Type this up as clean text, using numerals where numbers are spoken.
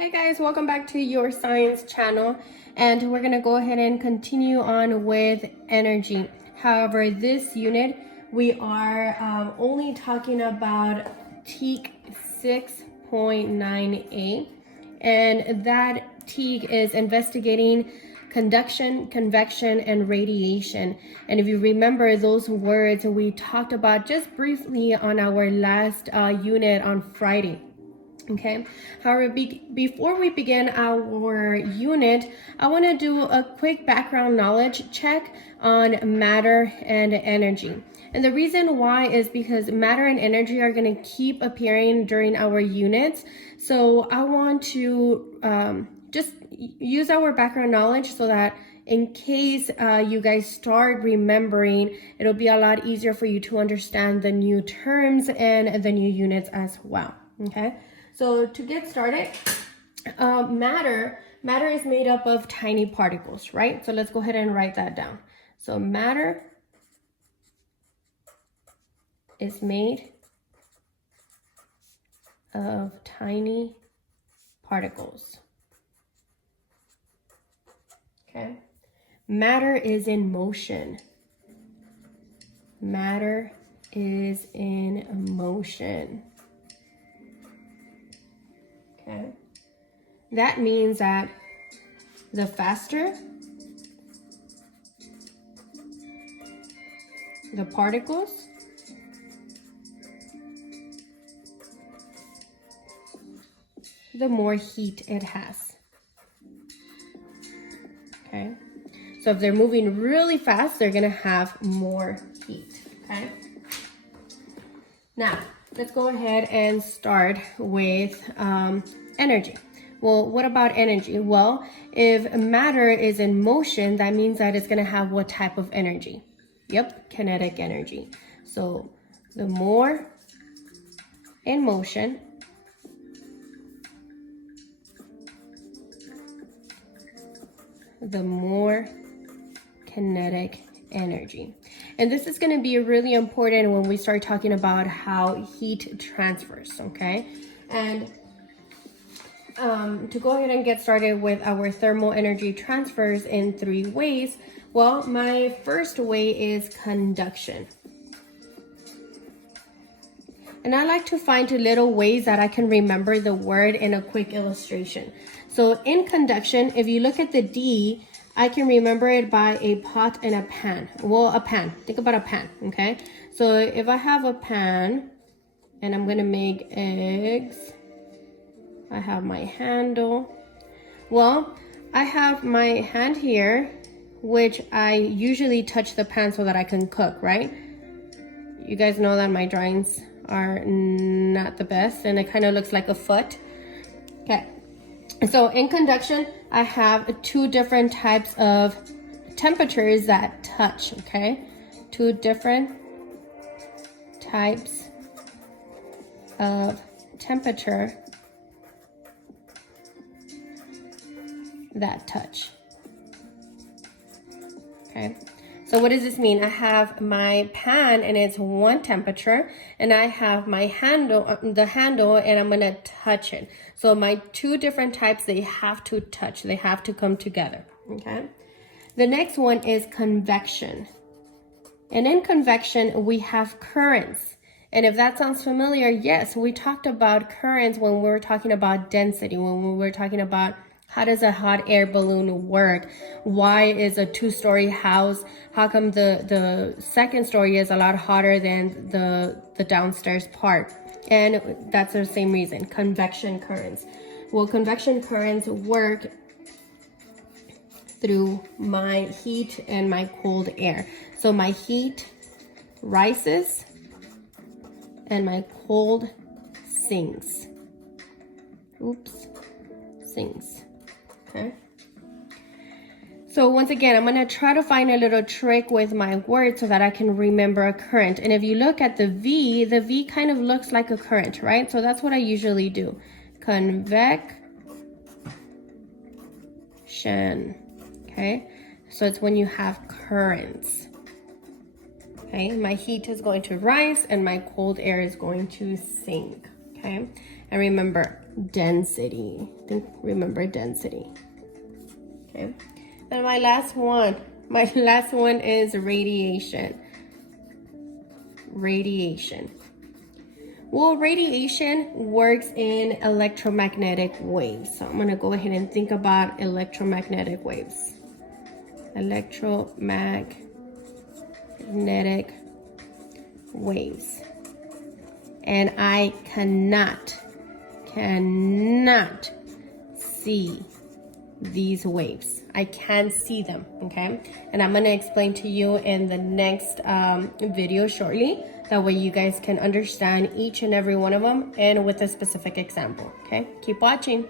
Hey guys, welcome back to your science channel, and we're gonna go ahead and continue on with energy. However, this unit we are only talking about TEK 6.9a, and that TEK is investigating conduction, convection, and radiation. And if you remember those words we talked about just briefly on our last unit on Friday. Okay, however, before we begin our unit, I want to do a quick background knowledge check on matter and energy. And the reason why is because matter and energy are going to keep appearing during our units. So I want to just use our background knowledge so that in case you guys start remembering, it'll be a lot easier for you to understand the new terms and the new units as well. Okay. So to get started, matter is made up of tiny particles, right? So let's go ahead and write that down. So matter is made of tiny particles. Okay. Matter is in motion. Matter is in motion. Okay. That means that the faster the particles, the more heat it has. Okay. So if they're moving really fast, they're going to have more heat. Okay. Now, let's go ahead and start with energy. Well, what about energy? Well, if matter is in motion, that means that it's going to have what type of energy? Yep, kinetic energy. So the more in motion, the more kinetic energy. And this is going to be really important when we start talking about how heat transfers, okay? And to go ahead and get started with our thermal energy transfers in 3 ways, well, my first way is conduction. And I like to find little ways that I can remember the word in a quick illustration. So in conduction, if you look at the D, I can remember it by a pot and a pan. Well, a pan. Think about a pan, okay? So if I have a pan and I'm gonna make eggs, I have my handle. Well, I have my hand here, which I usually touch the pan so that I can cook, right? You guys know that my drawings are not the best and it kind of looks like a foot. Okay. So in conduction, I have 2 different types of temperatures that touch, okay? 2 different types of temperature that touch. Okay. So what does this mean? I have my pan and it's 1 temperature, and I have my handle, the handle, and I'm gonna touch it. So my 2 different types, they have to touch, they have to come together, okay? The next one is convection. And in convection, we have currents. And if that sounds familiar, yes, we talked about currents when we were talking about density, when we were talking about how does a hot air balloon work? Why is a 2-story house, how come the second story is a lot hotter than the downstairs part? And that's the same reason, convection currents. Well, convection currents work through my heat and my cold air. So my heat rises and my cold sinks. Oops, sinks. Okay. So once again, I'm going to try to find a little trick with my words so that I can remember a current. And if you look at the V kind of looks like a current, right? So that's what I usually do. Convection. Okay. So it's when you have currents. Okay. My heat is going to rise and my cold air is going to sink. Okay. And remember density. Remember density. Okay. And my last one is radiation. Radiation. Well, radiation works in electromagnetic waves. So I'm going to go ahead and think about electromagnetic waves. Electromagnetic waves. And I cannot see these waves. I can't see them, okay? And I'm going to explain to you in the next video shortly. That way you guys can understand each and every one of them and with a specific example, okay? Keep watching.